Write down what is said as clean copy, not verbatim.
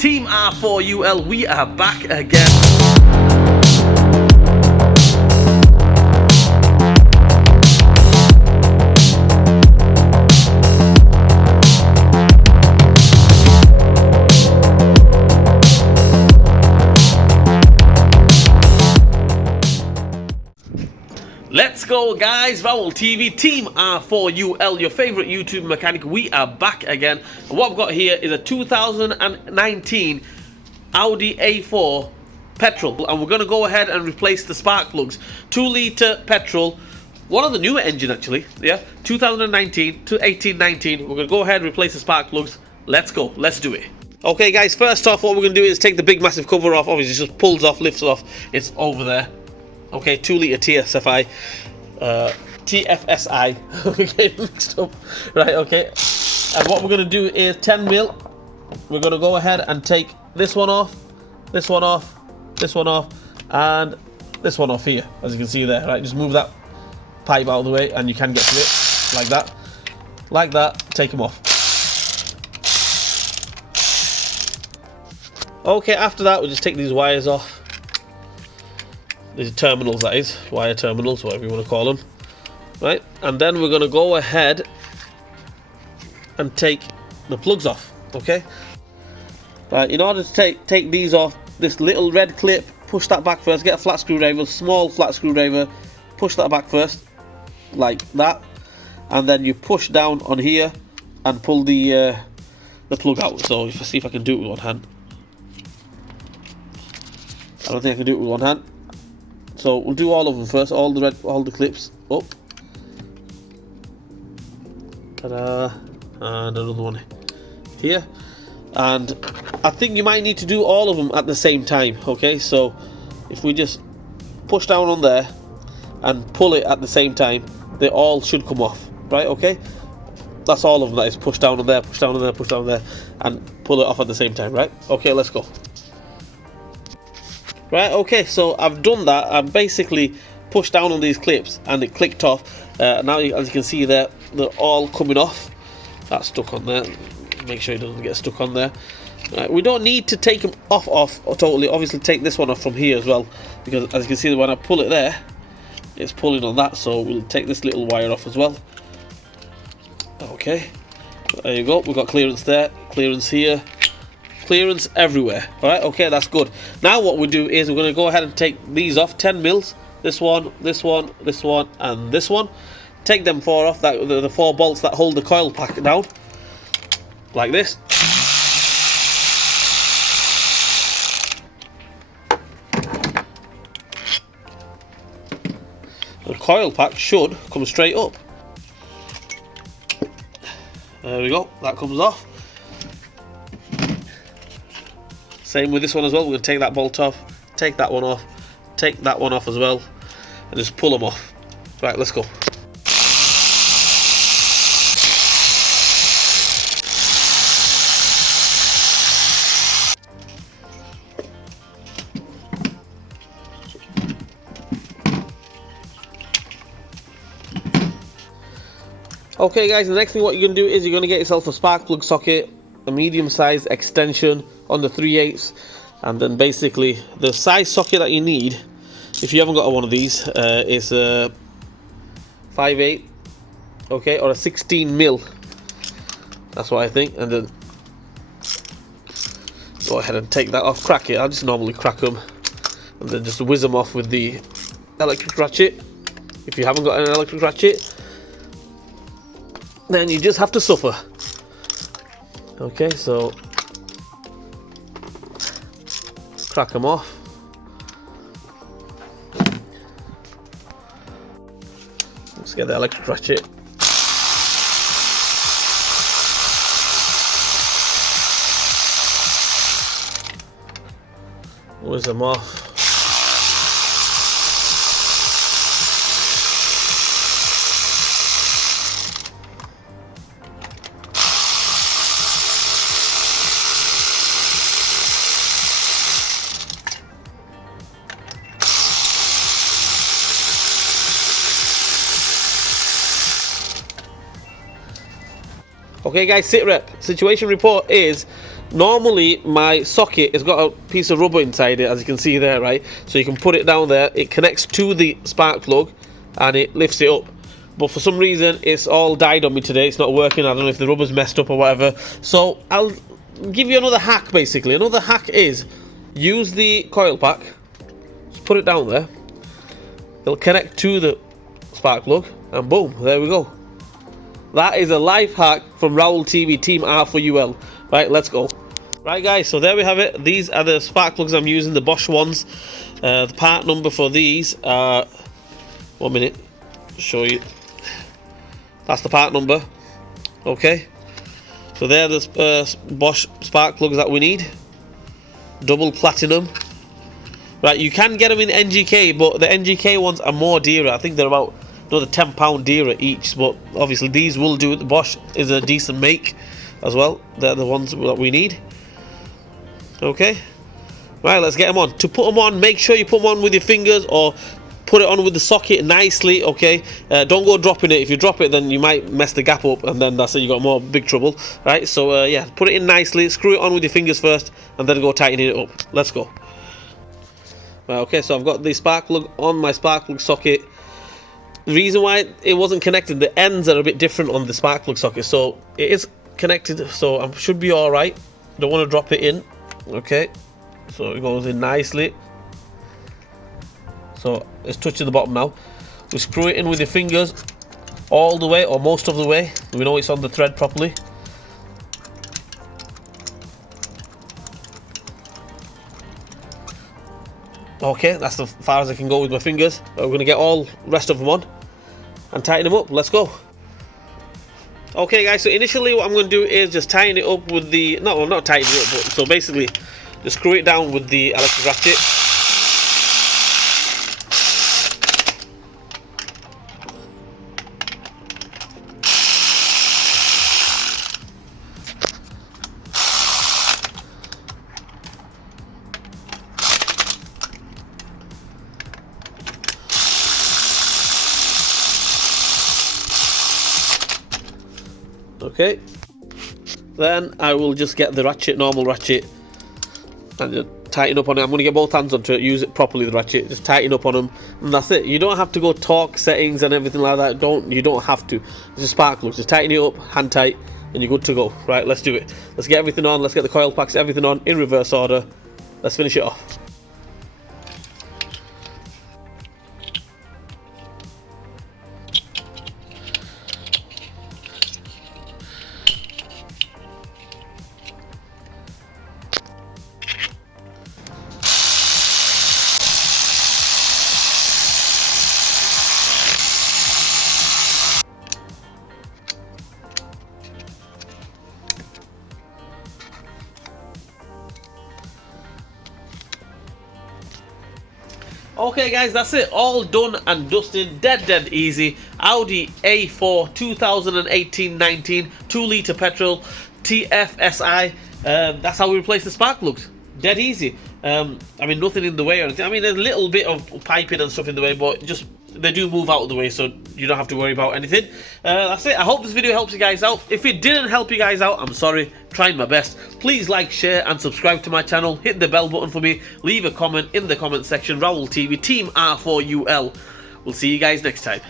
Team R4UL, we are back again. Let's go, guys. Vowel TV, Team R4UL, your favorite YouTube mechanic. We are back again. And what I've got here is a 2019 Audi A4 petrol. And we're going to go ahead and replace the spark plugs. 2-litre petrol. One of the newer engine, actually. Yeah, 2019 to 1819. We're going to go ahead and replace the spark plugs. Let's go. Let's do it. Okay, guys. First off, what we're going to do is take the big, massive cover off. Obviously, it just pulls off, lifts off. It's over there. Okay, 2-litre TFSI, TFSI, we get mixed up, right, okay, and what we're going to do is 10mm, we're going to go ahead and take this one off, this one off, this one off, and this one off here, as you can see there, right, just move that pipe out of the way, and you can get to it, like that, take them off. Okay, after that, we'll just take these wires off. These terminals, that is, wire terminals, whatever you want to call them, right? And then we're going to go ahead and take the plugs off, okay? Right, in order to take these off, this little red clip, push that back first, get a flat screwdriver, small flat screwdriver, push that back first, like that, and then you push down on here and pull the plug out. So if I see if I can do it with one hand. I don't think I can do it with one hand. So we'll do all of them first, all the clips up. Ta-da. And another one here. And I think you might need to do all of them at the same time, okay? So if we just push down on there and pull it at the same time, they all should come off, right? Okay? That's all of them, that is. Push down on there, push down on there, push down on there, and pull it off at the same time, right? Okay, let's go. Right, okay, so I've done that. I've basically pushed down on these clips and it clicked off. Now, as you can see there, they're all coming off. That's stuck on there. Make sure it doesn't get stuck on there. We don't need to take them off totally. Obviously, take this one off from here as well, because as you can see, when I pull it there, it's pulling on that. So we'll take this little wire off as well. Okay, there you go. We've got clearance there, clearance here. Clearance everywhere. Alright, okay, that's good. Now what we do is we're going to go ahead and take these off, 10 mils, this one, this one, this one, and this one. Take them 4 off, the 4 bolts that hold the coil pack down, like this. The coil pack should come straight up. There we go, that comes off. Same with this one as well. We're going to take that bolt off, take that one off, take that one off as well, and just pull them off. Right, let's go. Okay, guys, the next thing what you're going to do is you're going to get yourself a spark plug socket, a medium-sized extension on the 3/8, and then basically the size socket that you need, if you haven't got one of these, is a 5/8, okay, or a 16mm. That's what I think. And then go ahead and take that off, crack it. I just normally crack them and then just whiz them off with the electric ratchet. If you haven't got an electric ratchet, then you just have to suffer. Okay, so crack them off. Let's get the electric ratchet. Whiz them off. Okay guys, sit rep. Situation report is normally my socket has got a piece of rubber inside it, as you can see there, right? So you can put it down there, it connects to the spark plug and it lifts it up. But for some reason it's all died on me today, it's not working. I don't know if the rubber's messed up or whatever. So I'll give you another hack basically. Another hack is use the coil pack, just put it down there, it'll connect to the spark plug and boom, there we go. That is a life hack from Raoul TV Team R4UL. Right, let's go. Right guys, so there we have it. These are the spark plugs I'm using, the Bosch ones. The part number for these are, 1 minute, show you. That's the part number. Okay, so they're the Bosch spark plugs that we need. Double platinum. Right, you can get them in NGK, but the NGK ones are more dearer. I think they're about another £10 dearer each, but obviously these will do it. The Bosch is a decent make as well. They're the ones that we need. Okay, right, let's get them on. To put them on, make sure you put them on with your fingers or put it on with the socket nicely. Okay, don't go dropping it. If you drop it, then you might mess the gap up, and then that's it, you got more big trouble. Right, so yeah, put it in nicely, screw it on with your fingers first, and then go tightening it up. Let's go. Right, okay, so I've got the spark plug on my spark plug socket. The reason why it wasn't connected, the ends are a bit different on the spark plug socket, so it is connected, so I should be all right. Don't want to drop it in. Okay, so it goes in nicely. So it's touching the bottom now. We screw it in with your fingers all the way, or most of the way. We know it's on the thread properly. Okay, that's as far as I can go with my fingers. We're going to get all rest of them on and tighten them up. Let's go. Okay guys, so initially what I'm going to do is just tighten it up with the, not tighten it up, but so basically just screw it down with the electric ratchet. Okay, then I will just get the ratchet, normal ratchet, and just tighten up on it. I'm going to get both hands onto it, use it properly, the ratchet, just tighten up on them, and that's it. You don't have to go torque settings and everything like that. You don't have to. It's a spark plug, just tighten it up, hand tight, and you're good to go. Right, let's do it. Let's get everything on, let's get the coil packs, everything on in reverse order. Let's finish it off. Okay guys, that's it, all done and dusted, dead easy. Audi A4 2018-19 2-litre petrol Tfsi. That's how we replace the spark plugs. Dead easy. I mean, nothing in the way or anything. I mean, there's a little bit of piping and stuff in the way, but just they do move out of the way, so you don't have to worry about anything. That's it. I hope this video helps you guys out. If it didn't help you guys out, I'm sorry. Trying my best. Please like, share and subscribe to my channel. Hit the bell button for me. Leave a comment in the comment section. Raoul TV Team R4UL. We'll see you guys next time.